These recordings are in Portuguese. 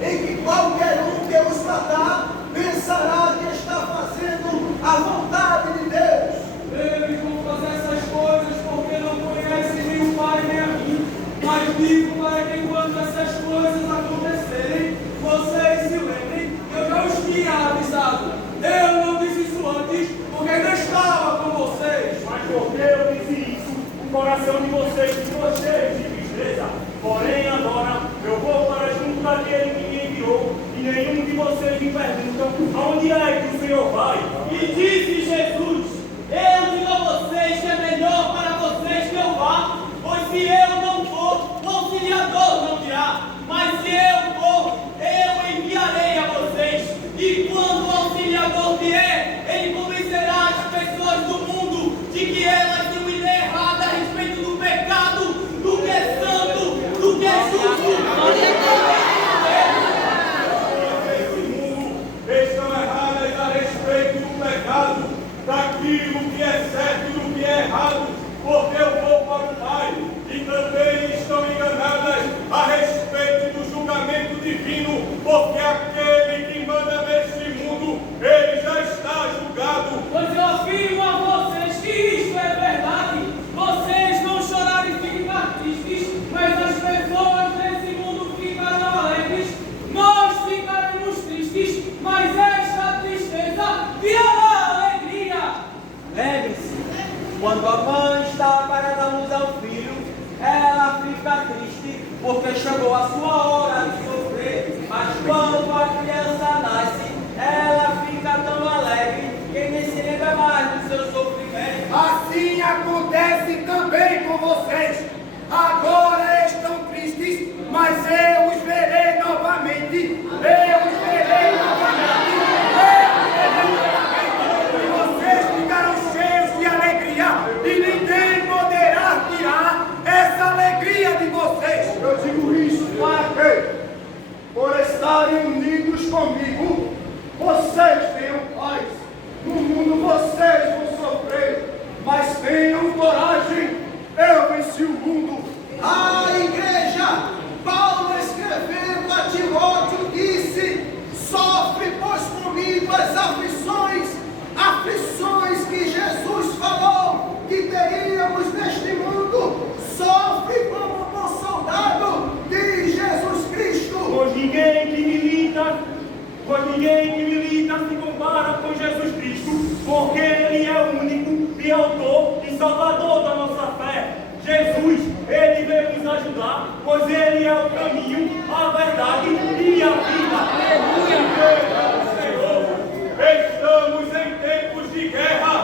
em que qualquer um que os matar pensará que está fazendo a vontade de Deus. Eles vão fazer essas coisas porque não conhecem nem o Pai nem a mim. Mas digo para que quando essas coisas acontecerem, vocês se lembrem que eu já os tinha avisado. Eu não disse isso antes porque ainda estava com vocês. Mas porque eu disse isso, o coração de vocês ficou cheio de tristeza. Porém agora eu vou para junto daquele que me enviou, e nenhum de vocês me perguntam aonde é que o Senhor vai. E disse Jesus: eu digo a vocês que é melhor para vocês que eu vá, pois se eu não for, o auxiliador não virá. Mas se eu for, eu enviarei a vocês. E quando o auxiliador vier, ele convencerá as pessoas do mundo de que elas têm uma ideia errada a respeito do pecado, do que é santo, do que é justo. Estão erradas a respeito do pecado, daquilo que é certo e do que é errado, porque eu vou para o Pai, e também estão enganadas a respeito do julgamento divino, porque aquele que manda neste mundo, ele já está julgado. Pois eu afirmo a vocês que isto é verdade. Vocês vão chorar e ficar tristes, mas as pessoas desse mundo ficarão alegres. Nós ficaremos tristes, mas esta tristeza virá alegria. Lembre-se, quando a mãe está para dar luz ao filho, ela fica triste porque chegou a sua hora de sofrer. Mas quando a criança nasce, ela fica tão alegre que nem se lembra mais do seu sofrimento. Assim acontece também com vocês. Agora estão tristes, mas eu os verei novamente. Eu os verei novamente. Eu os verei novamente. E vocês ficarão cheios de alegria. E ninguém poderá tirar essa alegria de vocês. Eu digo isso para quê? Por estarem unidos comigo, vocês tenham paz. No mundo vocês vão sofrer, mas tenham coragem. Eu venci o mundo. A igreja, Paulo escrevendo a Timóteo, disse: sofre, pois, comigo as aflições que Jesus falou que teríamos neste mundo. Sofre como um bom soldado de Jesus Cristo. Pois ninguém que milita se compara com Jesus Cristo, porque Ele é o único e autor e salvador da nossa fé. Jesus, Ele veio nos ajudar, pois Ele é o caminho, a verdade e a vida. Aleluia, Senhor. Estamos em tempos de guerra.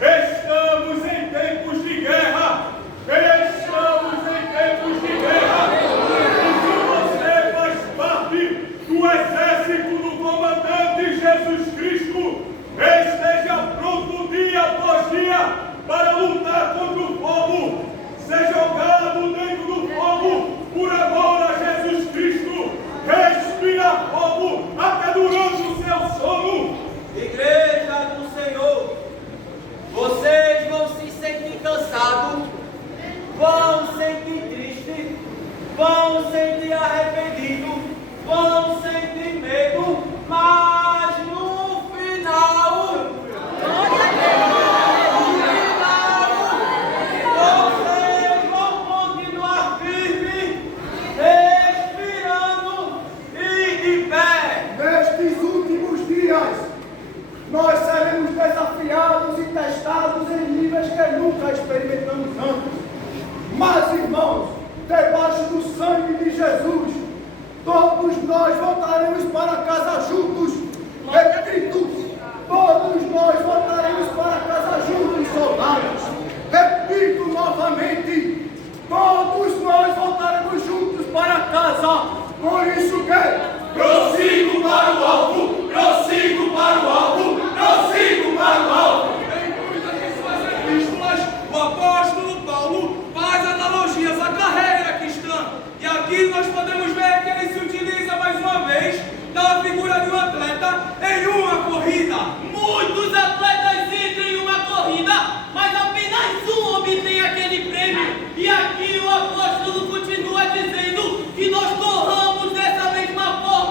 Estamos em tempos de guerra. Estamos em tempos de guerra. E se você faz parte do exército do comandante Jesus Cristo, esteja pronto dia após dia para lutar contra o fogo. Ser jogado dentro do fogo por amor a Jesus Cristo. Respira fogo até durante o seu sono. Igreja do Senhor, vocês vão se sentir cansados, vão sentir tristes, vão sentir arrependidos, vão sentir medo, mas no final, vocês vão continuar firmes, respirando e de pé. Nestes últimos dias, nós seremos desafiados e testados em níveis que nunca experimentamos antes. Mas, irmãos, debaixo do sangue de Jesus, todos nós voltaremos para casa juntos. Repito, todos nós voltaremos para casa juntos, soldados. Repito novamente, todos nós voltaremos juntos para casa. Por isso que prossigo para o alvo, prossigo para o alvo, prossigo para o alvo. Em muitas de suas epístolas, o apóstolo Paulo faz analogias à carreira cristã. E aqui nós podemos ver que ele se utiliza mais uma vez da figura de um atleta em uma corrida. Muitos atletas entram em uma corrida, mas apenas um obtém aquele prêmio. E aqui o apóstolo continua dizendo que nós corramos dessa mesma forma.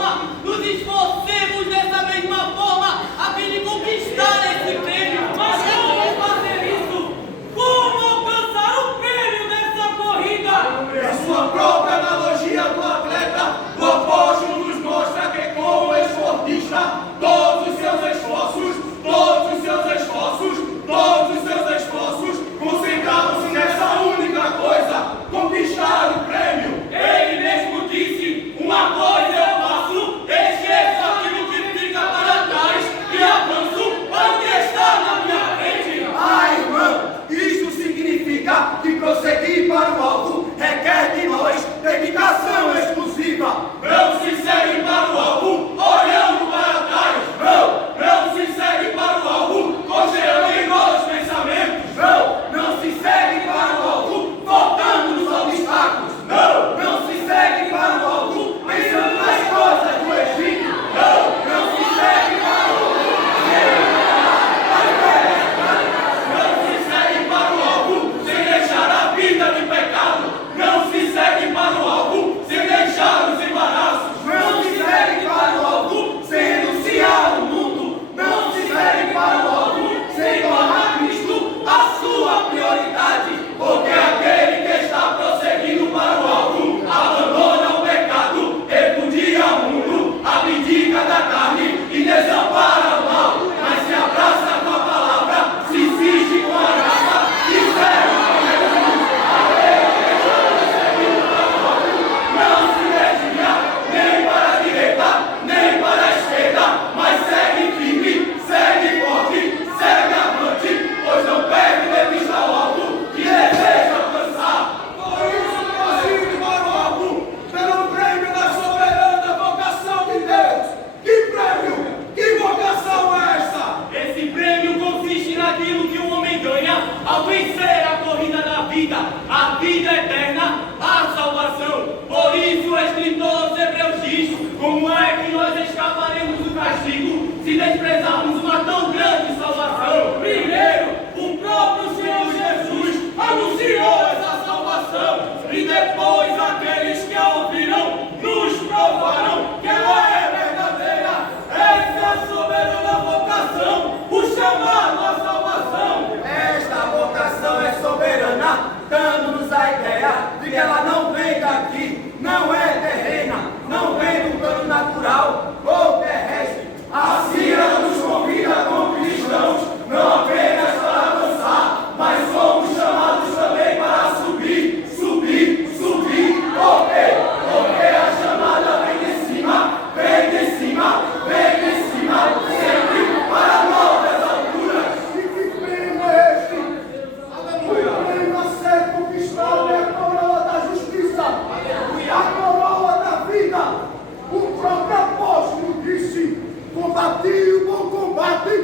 Combati o bom combate,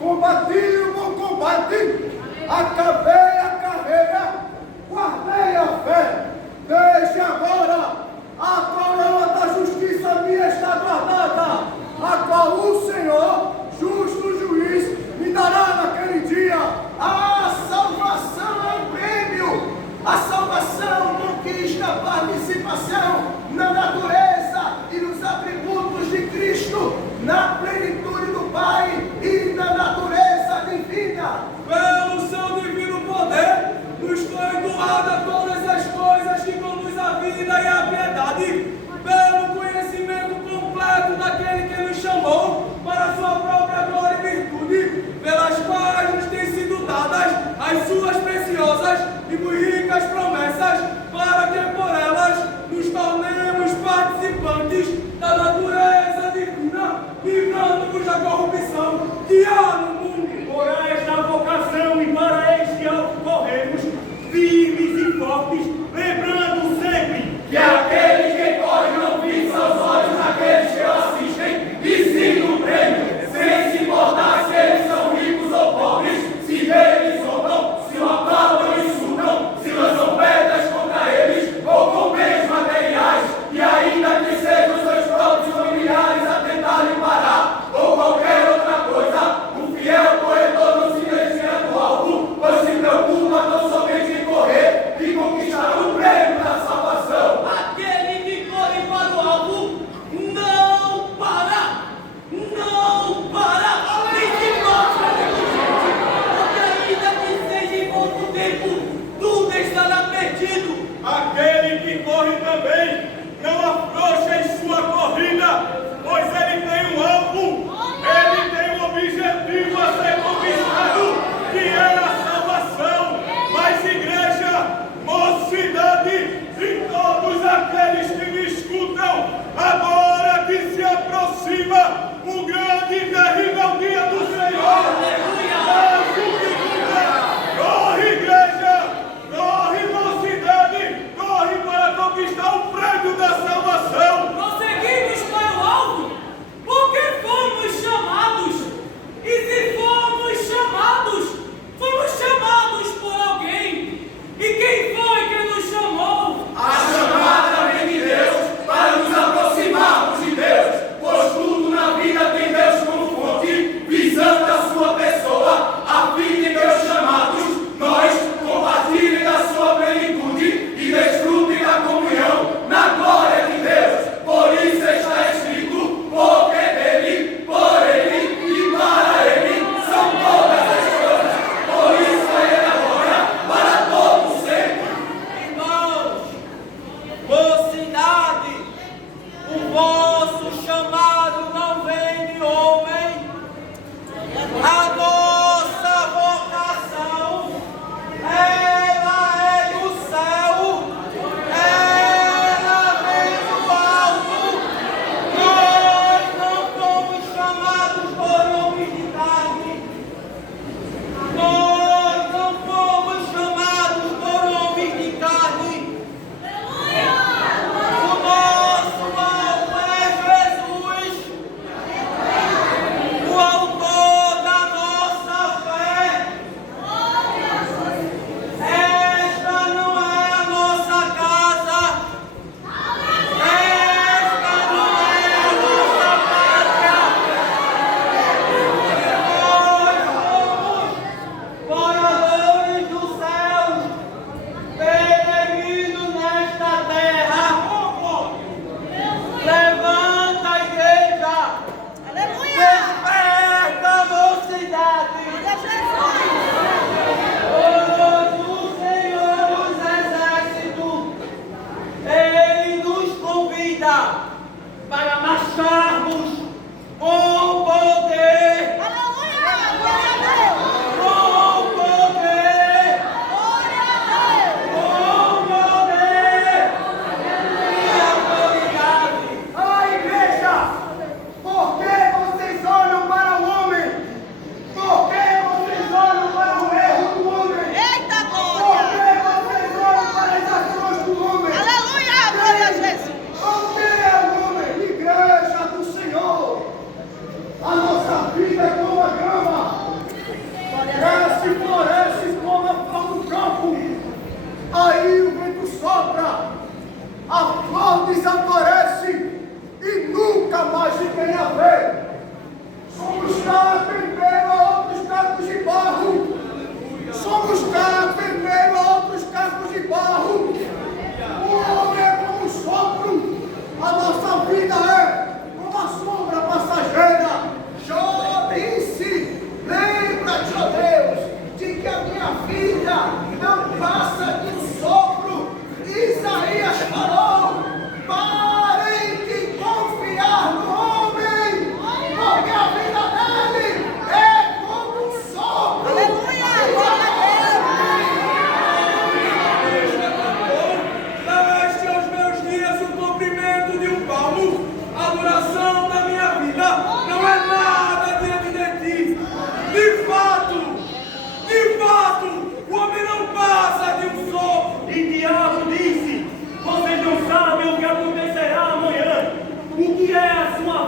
combati o bom combate, acabei a carreira, guardei a fé. Desde agora, a coroa da justiça me está guardada, a qual o Senhor, justo juiz, me dará naquele dia. A salvação é um prêmio, a salvação conquista participação na natureza e nos atributos de Cristo, na plenitude do Pai e na natureza divina. Pelo seu divino poder, nos foi doada todas as coisas que conduz à vida e à piedade, pelo conhecimento completo daquele que nos chamou para a sua própria glória e virtude, pelas quais nos têm sido dadas as suas preciosas e muito ricas promessas, para que por elas nos tornemos participantes da natureza divina, livrando-nos da corrupção que há no mundo. Por esta vocação e para este alvo corremos, firmes e fortes, lembrando sempre Que aqueles que correm não fixam os olhos naqueles que o assistem, e sim no prêmio, sem se importar se eles são ricos ou pobres, se eles ou não, se o aplaudam e insultam, se lançam pedras contra eles, ou com bens materiais, e ainda que sejam seus próprios familiares a tentarem parar, ou qualquer outra coisa, o fiel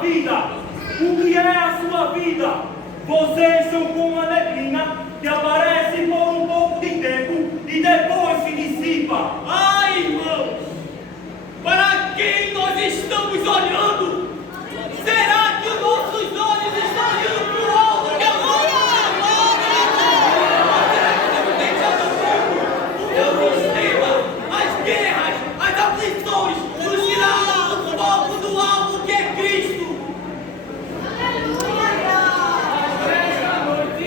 vida. O que é a sua vida? Vocês são como a neblina que aparece por um pouco de tempo e depois se dissipa. Ai, irmãos, para quem nós estamos olhando? Será que os nossos olhos estão olhando para o alto que agora? O meu sistema, as guerras, as aflições, nos tiraram do foco do alvo que é Cristo. Esta noite,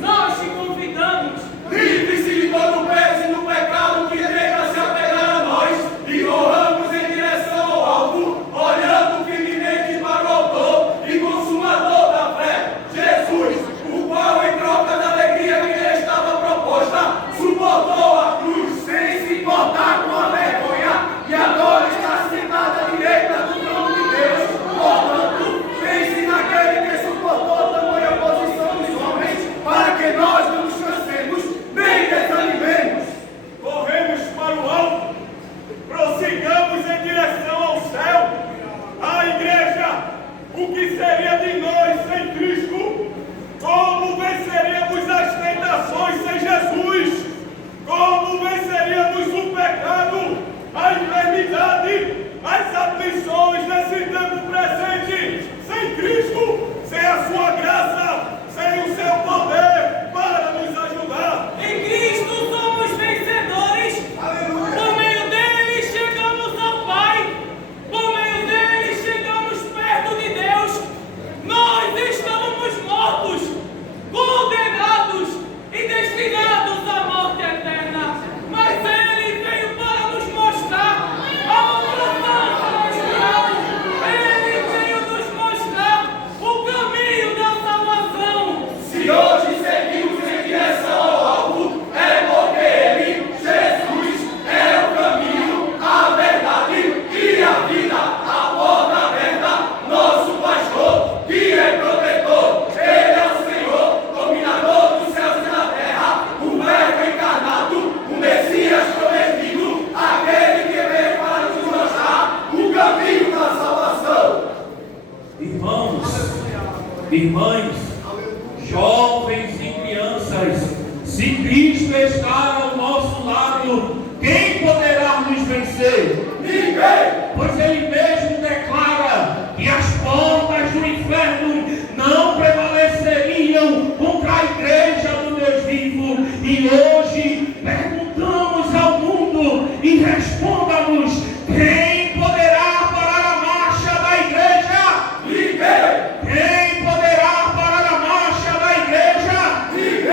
nós te convidamos. Livre-se de todo peso e do pecado que tenta se apegar a nós e corramos em direção ao alvo, olhando firmemente para o autor e consumador da fé, Jesus, o qual, em troca da alegria que lhe estava proposta, suportou a cruz Sem se importar com a vergonha, e agora está sentada à direita do trono de Deus. Portanto, pense naquele que suportou tamanha oposição dos homens, para que nós não nos cansemos, nem desanimemos. Corremos para o alto, prossigamos em direção ao céu. A igreja, o que seria de nós sem Cristo? Como venceríamos as tentações sem Jesus? Como venceríamos o pecado, a enfermidade, as aflições nesse tempo presente? Sem Cristo, sem a sua graça, sem o seu poder para nos ajudar. Em Cristo somos vencedores. Por meio dele chegamos ao Pai. Por meio dele chegamos perto de Deus. Nós estávamos mortos, condenados e destinados à morte eterna. Mas ele veio para nos mostrar a mudança celestial. Ele veio nos mostrar o caminho da salvação. Se hoje seguimos em direção ao alvo, é porque Ele, Jesus, é o caminho, a verdade e a vida, a porta aberta, nosso pastor, que é protetor. Ele é o Senhor, dominador dos céus e da terra, o Verbo encarnado, o Messias prometido, aquele que veio para nos mostrar o caminho da salvação. Irmãos, irmãs,